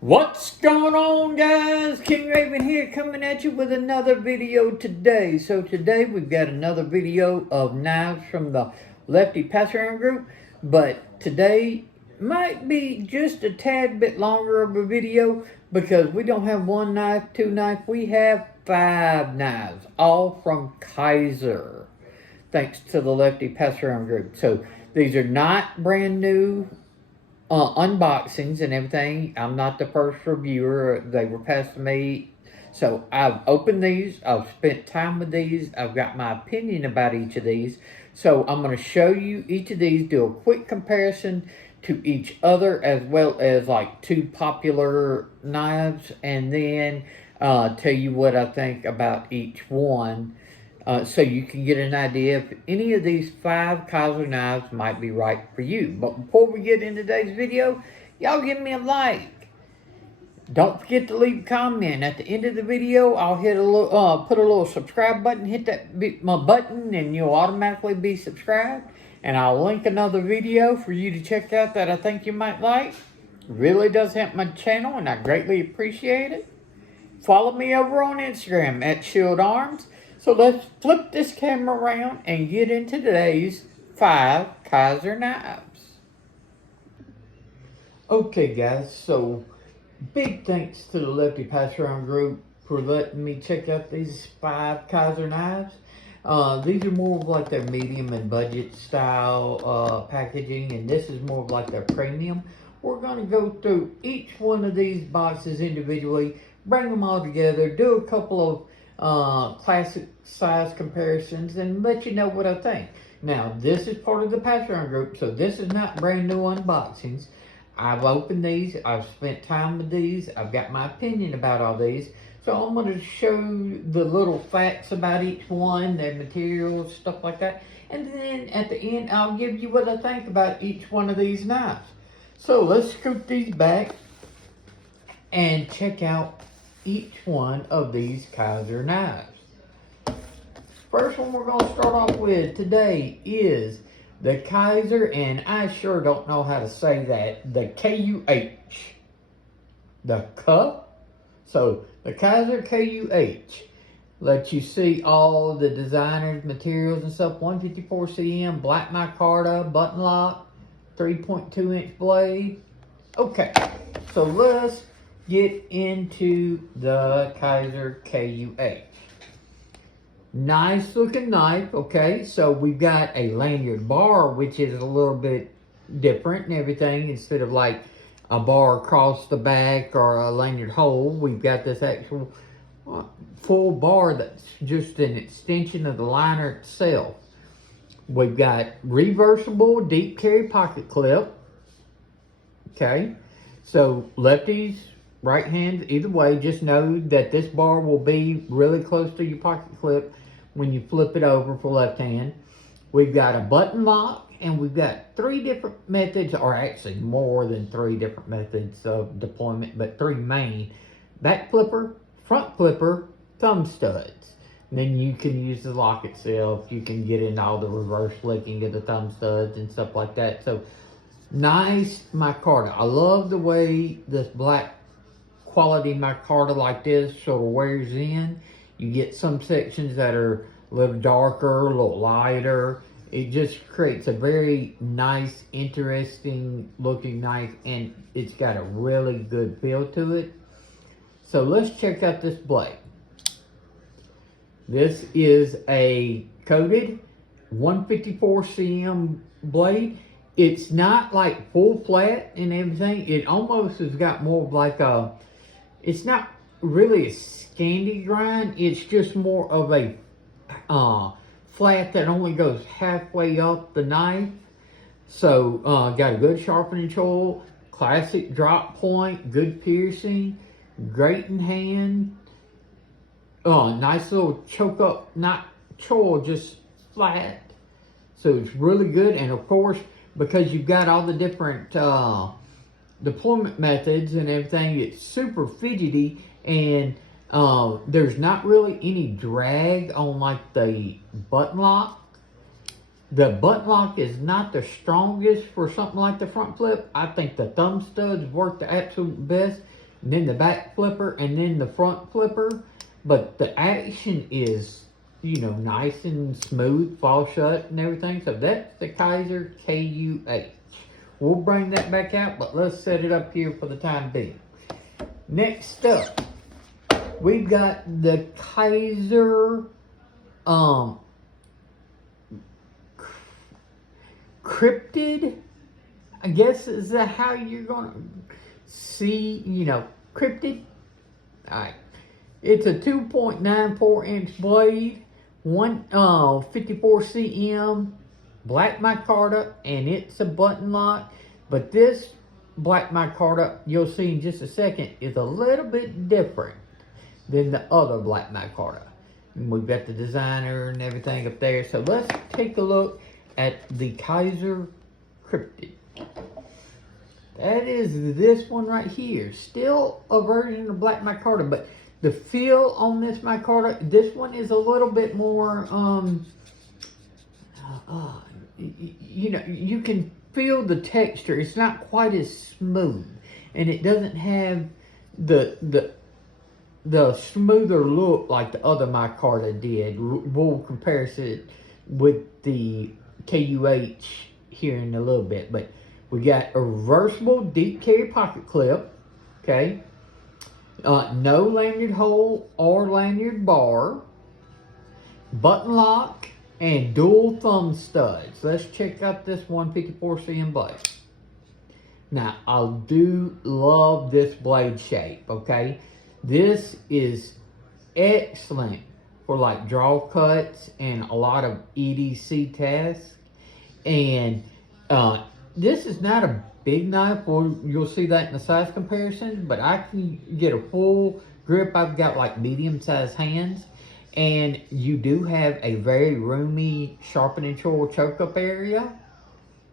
What's going on, guys? King Raven here, coming at you with another video today. So today we've got another video of knives from the Lefty PassAround Group, but today might be just a tad bit longer of a video because we don't have one knife, two knives, we have 5 knives, all from Kizer, thanks to the Lefty PassAround Group. So these are not brand new unboxings and everything. I'm not the first reviewer. They were passed to me. So I've opened these. I've spent time with these. I've got my opinion about each of these. So I'm going to show you each of these, do a quick comparison to each other, as well as like 2 popular knives, and then tell you what I think about each one. So you can get an idea if any of these 5 Kizer knives might be right for you. But before we get into today's video, y'all give me a like. Don't forget to leave a comment. At the end of the video, I'll hit a little, put a little subscribe button. Hit that my button, and you'll automatically be subscribed. And I'll link another video for you to check out that I think you might like. Really does help my channel, and I greatly appreciate it. Follow me over on Instagram at Shield Arms. So let's flip this camera around and get into today's 5 Kizer knives. Okay, guys, so big thanks to the Lefty PassAround Group for letting me check out these 5 Kizer knives. These are more of like their medium and budget style packaging, and this is more of like their premium. We're going to go through each one of these boxes individually, bring them all together, do a couple of classic size comparisons, and let you know what I think. Now, this is part of the PassAround Group, so this is not brand new unboxings. I've opened these, I've spent time with these, I've got my opinion about all these. So I'm going to show you the little facts about each one, their materials, stuff like that. And then at the end, I'll give you what I think about each one of these knives. So let's scoop these back and check out each one of these Kizer knives. First one we're going to start off with today is the Kizer, and I sure don't know how to say that, the KUH. The cup. So the Kizer KUH lets you see all the designers, materials and stuff. 154 cm, black micarta, button lock, 3.2 inch blade. Okay, so let's get into the Kizer KUH. Nice looking knife, okay? So we've got a lanyard bar, which is a little bit different and everything. Instead of like a bar across the back or a lanyard hole, we've got this actual full bar that's just an extension of the liner itself. We've got reversible deep carry pocket clip, okay? So lefties, right hand, either way, just know that this bar will be really close to your pocket clip when you flip it over for left hand. We've got a button lock, and we've got 3 different methods, or actually more than 3 different methods of deployment, but 3 main. Back flipper, front flipper, thumb studs. And then you can use the lock itself. You can get in all the reverse flicking of the thumb studs and stuff like that. So nice micarta. I love the way this black quality micarta like this sort of wears in. You get some sections that are a little darker, a little lighter. It just creates a very nice, interesting looking knife, and it's got a really good feel to it. So let's check out this blade. This is a coated 154 cm blade. It's not like full flat and everything. It almost has got more of like a, it's not really a Scandi grind. It's just more of a flat that only goes halfway up the knife. So got a good sharpening tool, classic drop point, good piercing, great in hand. Nice little choke up, not choil, just flat. So it's really good. And of course, because you've got all the different deployment methods and everything, it's super fidgety, and there's not really any drag on like the button lock. The button lock is not the strongest for something like the front flip. I think the thumb studs work the absolute best and then the back flipper, and then the front flipper. But the action is, you know, nice and smooth, fall shut and everything. So that's the Kizer KUH. We'll bring that back out, but let's set it up here for the time being. Next up, we've got the Kizer Cryptid. I guess is that how you're gonna see, you know, Cryptid. Alright. It's a 2.94 inch blade, 54 cm, black micarta, and it's a button lock. But this black micarta, you'll see in just a second, is a little bit different than the other black micarta. And we've got the designer and everything up there. So let's take a look at the Kizer Cryptid. That is this one right here. Still a version of black micarta, but the feel on this micarta, this one is a little bit more, you know, you can feel the texture. It's not quite as smooth, and it doesn't have the smoother look like the other micarta did. We'll comparison with the KUH here in a little bit, but we got a reversible deep carry pocket clip, okay? No lanyard hole or lanyard bar, button lock, and dual thumb studs. Let's check out this 154 cm blade. Now, I do love this blade shape, okay? This is excellent for like draw cuts and a lot of EDC tasks. And this is not a big knife, or you'll see that in the size comparison, but I can get a full grip. I've got like medium sized hands, and you do have a very roomy sharpening tool choke up area,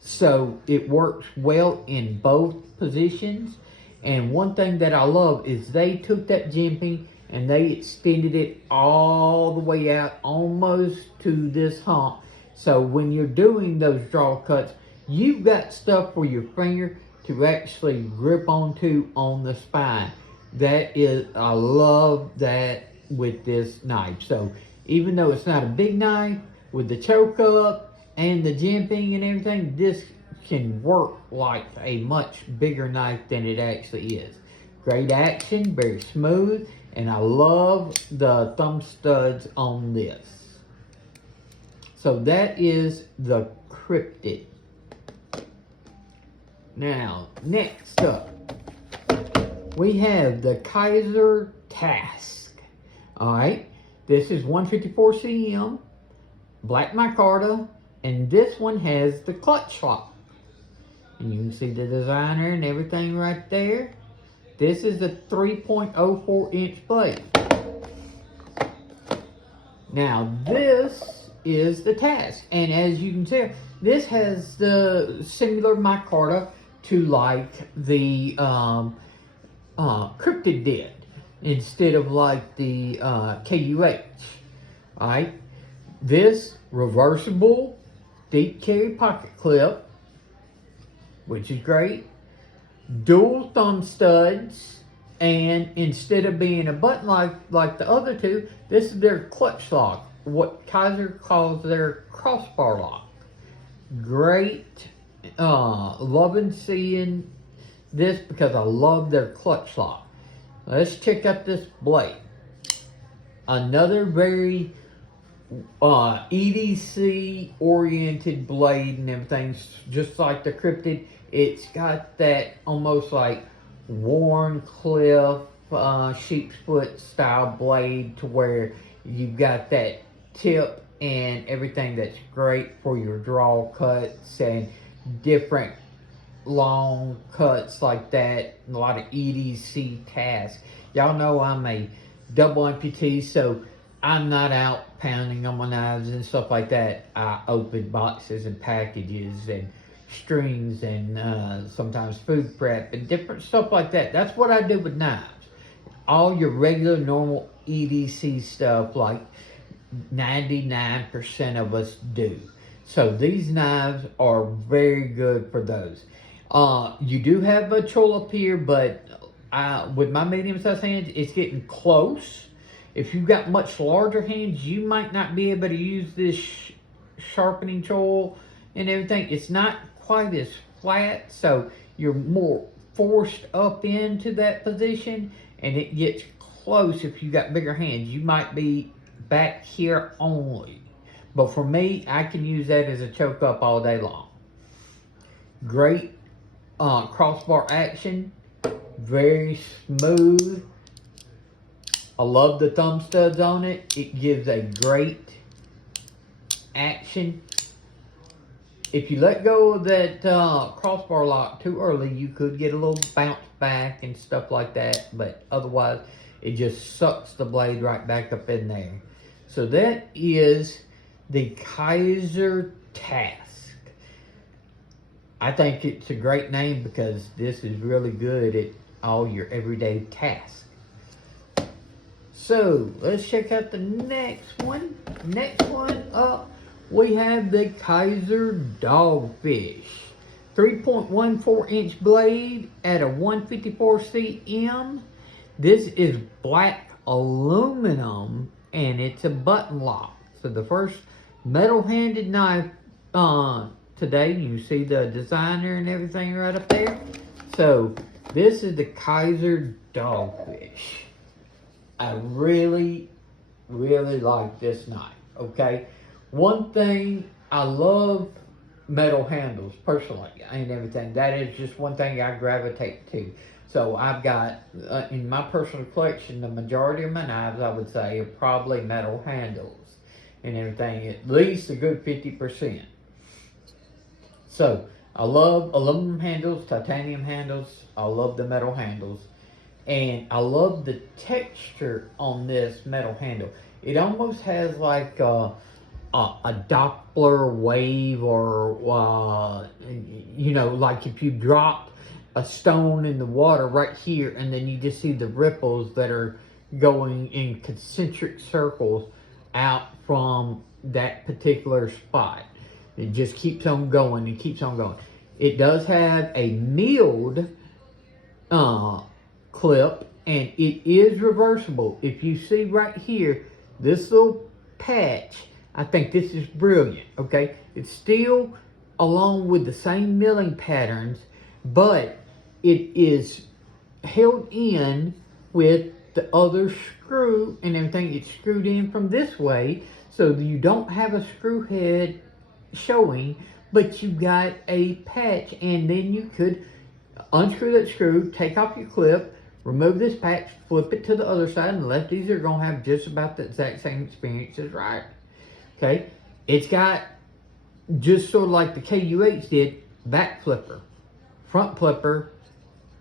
so it works well in both positions. And one thing that I love is they took that jimping and they extended it all the way out almost to this hump. So when you're doing those draw cuts, you've got stuff for your finger to actually grip onto on the spine. That is, I love that with this knife. So even though it's not a big knife, with the choke up and the jimping and everything, this can work like a much bigger knife than it actually is. Great action, very smooth, and I love the thumb studs on this. So that is the Cryptid. Now, next up, we have the Kizer Task. Alright, this is 154 cm, black micarta, and this one has the clutch lock. And you can see the designer and everything right there. This is a 3.04 inch blade. Now, this is the Task. And as you can see, this has the similar micarta to like the Cryptid did, instead of like the KUH. Alright, this reversible deep carry pocket clip, which is great. Dual thumb studs, and instead of being a button lock like the other two, this is their clutch lock, what Kizer calls their crossbar lock. Great. Loving seeing this because I love their clutch lock. Let's check out this blade. Another very EDC oriented blade and everything, just like the Cryptid. It's got that almost like Worn Cliff sheep's foot style blade, to where you've got that tip and everything that's great for your draw cuts and different long cuts like that. A lot of EDC tasks. Y'all know I'm a double amputee, so I'm not out pounding on my knives and stuff like that. I open boxes and packages and strings and sometimes food prep and different stuff like that. That's what I do with knives. All your regular normal EDC stuff, like 99% of us do. So these knives are very good for those. You do have a tool up here, but with my medium-sized hands, it's getting close. If you've got much larger hands, you might not be able to use this sharpening tool and everything. It's not quite as flat, so you're more forced up into that position, and it gets close. If you got bigger hands, you might be back here only. But for me, I can use that as a choke up all day long. Great crossbar action, very smooth. I love the thumb studs on it. It gives a great action. If you let go of that crossbar lock too early, you could get a little bounce back and stuff like that. But otherwise, it just sucks the blade right back up in there. So that is the Kizer Task. I think it's a great name because this is really good at all your everyday tasks. So let's check out the next one. Next one up, we have the Kizer Dogfish. 3.14 inch blade at a 154 cm. This is black aluminum and it's a button lock. So the first metal handed knife today. You see the designer and everything right up there. So this is the Kizer Dogfish. I really, really like this knife, okay? One thing, I love metal handles, personally, and everything. That is just one thing I gravitate to. So I've got, in my personal collection, the majority of my knives, I would say, are probably metal handles and everything, at least a good 50%. So, I love aluminum handles, titanium handles, I love the metal handles. And I love the texture on this metal handle. It almost has like a Doppler wave, or you know, like if you drop a stone in the water right here and then you just see the ripples that are going in concentric circles out from that particular spot. It just keeps on going and keeps on going. It does have a milled clip, and it is reversible. If you see right here, this little patch, I think this is brilliant, okay? It's still along with the same milling patterns, but it is held in with the other screw and everything. It's screwed in from this way, so you don't have a screw head showing, but you got a patch, and then you could unscrew that screw, take off your clip, remove this patch, flip it to the other side, and the lefties are going to have just about the exact same experience as right. Okay? It's got, just sort of like the KUH did, back flipper, front flipper,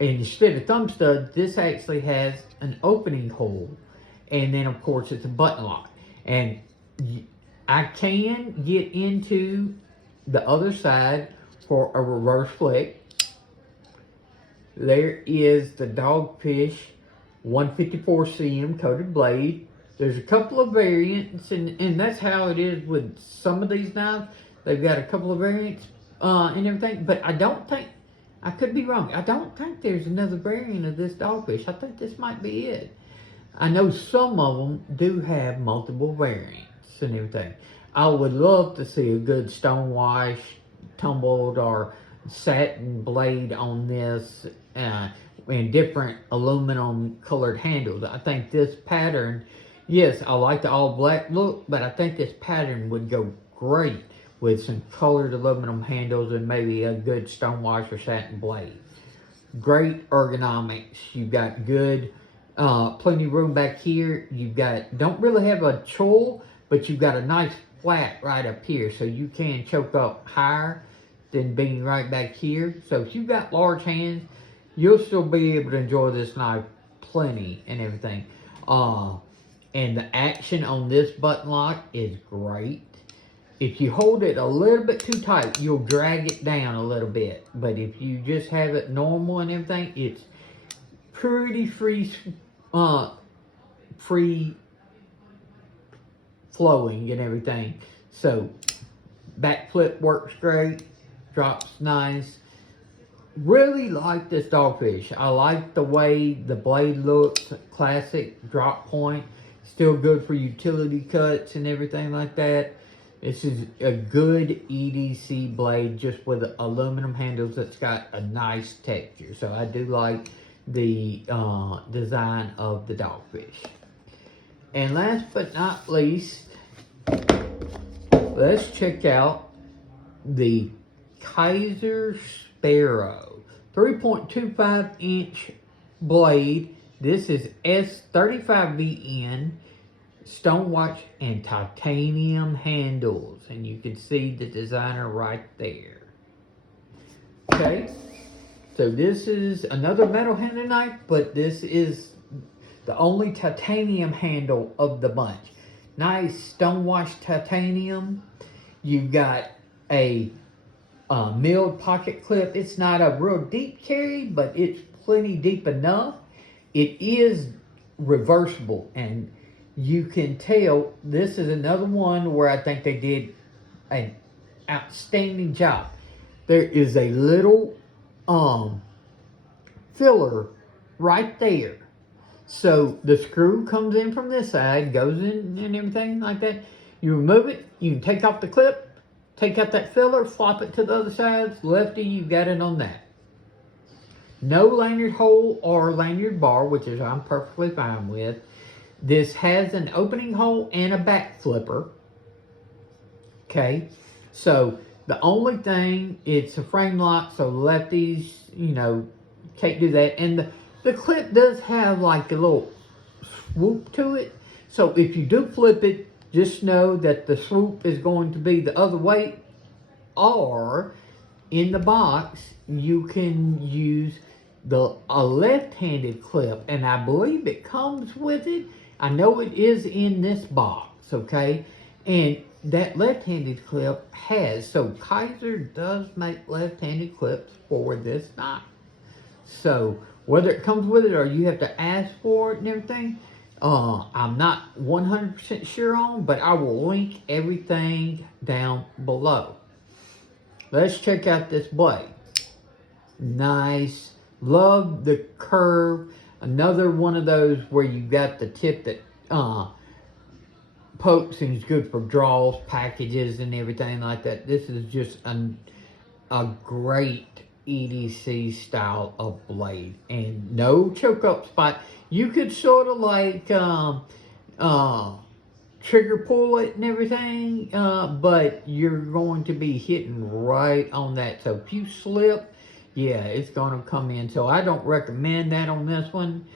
and instead of thumb studs, this actually has an opening hole. And then, of course, it's a button lock. And I can get into the other side for a reverse flick. There is the Dogfish 154 cm coated blade. There's a couple of variants, and that's how it is with some of these knives. They've got a couple of variants and everything, but I don't think, I could be wrong, I don't think there's another variant of this Dogfish. I think this might be it. I know some of them do have multiple variants and everything. I would love to see a good stonewash, tumbled, or satin blade on this, and different aluminum colored handles. I think this pattern, yes, I like the all black look, but I think this pattern would go great with some colored aluminum handles and maybe a good stonewash or satin blade. Great ergonomics. You've got good, plenty of room back here. You've got, don't really have a choil, but you've got a nice flat right up here, so you can choke up higher than being right back here. So if you've got large hands, you'll still be able to enjoy this knife plenty and everything. And the action on this button lock is great. If you hold it a little bit too tight, you'll drag it down a little bit. But if you just have it normal and everything, it's pretty free flowing and everything. So back flip works great, drops nice. really like this dogfish. I like the way the blade looks, classic drop point. Still good for utility cuts and everything like that. This is a good EDC blade just with aluminum handles that's got a nice texture. So I do like the design of the dogfish. And last but not least, let's check out the Kizer Sparrow 3.25 inch blade. This is S35VN stone watch and titanium handles, and you can see the designer right there. Okay, so this is another metal handle knife, but this is the only titanium handle of the bunch. Nice stone wash titanium. You've got a milled pocket clip. It's not a real deep carry, but it's plenty deep enough. It is reversible, and you can tell this is another one where I think they did an outstanding job. There is a little filler right there. So the screw comes in from this side, goes in and everything like that. You remove it, you can take off the clip, take out that filler, flop it to the other side. Lefty, you got it on that. No lanyard hole or lanyard bar, which is I'm perfectly fine with. This has an opening hole and a back flipper. Okay, so the only thing, it's a frame lock, so lefties, you know, can't do that. And the clip does have like a little swoop to it. So if you do flip it, just know that the swoop is going to be the other way. Or in the box, you can use a left-handed clip, and I believe it comes with it. I know it is in this box, okay? And that left-handed clip has, so Kizer does make left-handed clips for this knife. So whether it comes with it or you have to ask for it and everything, I'm not 100% sure on, but I will link everything down below. Let's check out this blade. Nice. Love the curve. Another one of those where you got the tip that pokes and is good for draws, packages, and everything like that. This is just a great EDC style of blade, and no choke up spot. You could sort of like trigger pull it and everything, but you're going to be hitting right on that. So if you slip, yeah, it's going to come in. So I don't recommend that on this one.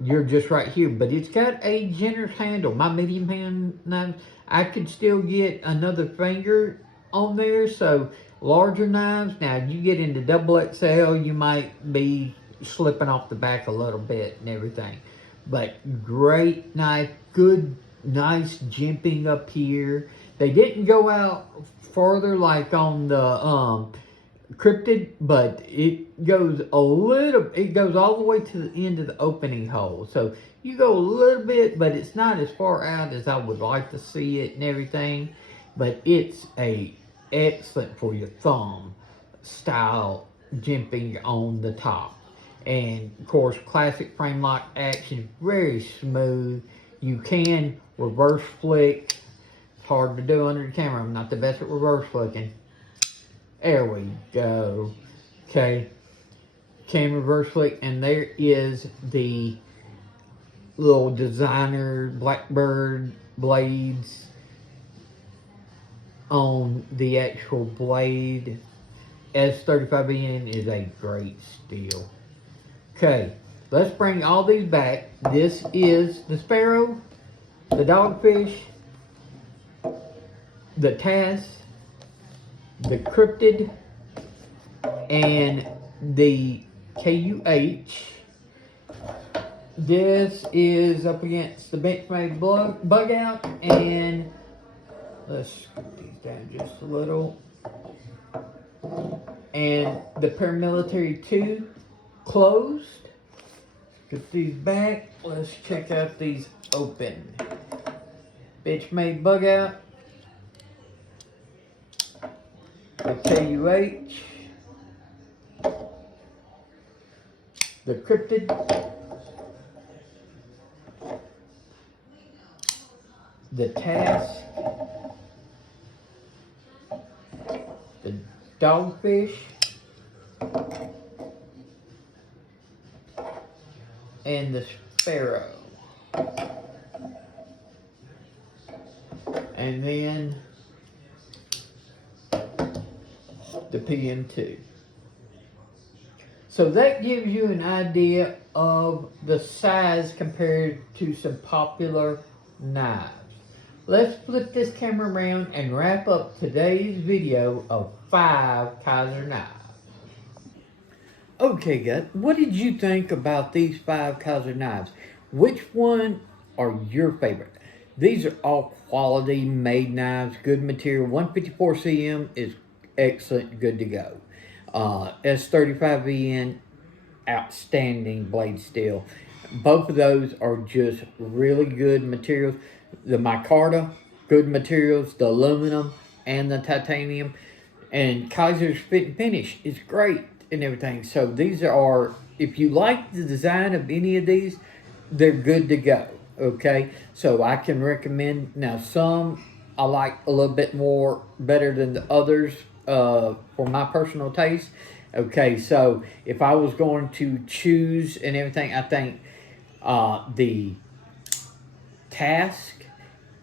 You're just right here, but it's got a generous handle. My medium hand knife, I could still get another finger on there. So larger knives, now you get into double XL, you might be slipping off the back a little bit and everything. But great knife, good, nice jimping up here. They didn't go out farther like on the cryptid, but it goes a little, it goes all the way to the end of the opening hole. So you go a little bit, but it's not as far out as I would like to see it and everything. But it's a excellent for your thumb style jimping on the top. And of course, classic frame lock action, very smooth. You can reverse flick. It's hard to do under the camera. I'm not the best at reverse flicking. There we go. Okay. Can reverse flick, and there is the little designer Blackbird blades on the actual blade. S35VN is a great steel. Okay, let's bring all these back. This is the Sparrow, the Dogfish, the Tass, the Cryptid, and the KUH. This is up against the Benchmade Bug Out, and let's scoot these down just a little. And the Paramilitary 2 closed. Get these back. Let's check out these open. Benchmade Bug Out. The KUH. the Cryptid, the Task, the Dogfish, and the Sparrow. And then the PM2. So that gives you an idea of the size compared to some popular knives. Let's flip this camera around and wrap up today's video of 5 Kizer knives. Okay guys, what did you think about these 5 Kizer knives? Which one are your favorite? These are all quality made knives, good material. 154 cm is excellent, good to go. S35VN, outstanding blade steel. Both of those are just really good materials. The micarta, good materials. The aluminum and the titanium. And Kizer's fit and finish is great and everything. So these are, if you like the design of any of these, they're good to go. Okay, so I can recommend. Now some I like a little bit more better than the others for my personal taste. Okay, so if I was going to choose and everything, I think the Task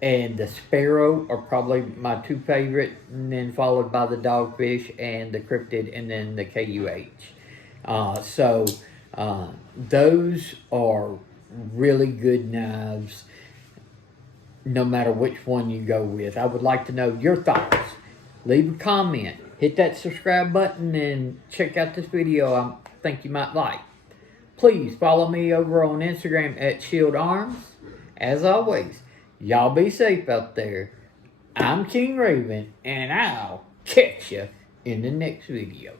and the Sparrow are probably my 2 favorite, and then followed by the Dogfish and the Cryptid, and then the KUH. Those are really good knives, no matter which one you go with. I would like to know your thoughts. Leave a comment, hit that subscribe button, and check out this video I think you might like. Please follow me over on Instagram at Shield Arms. As always, y'all be safe out there. I'm King Raven, and I'll catch you in the next video.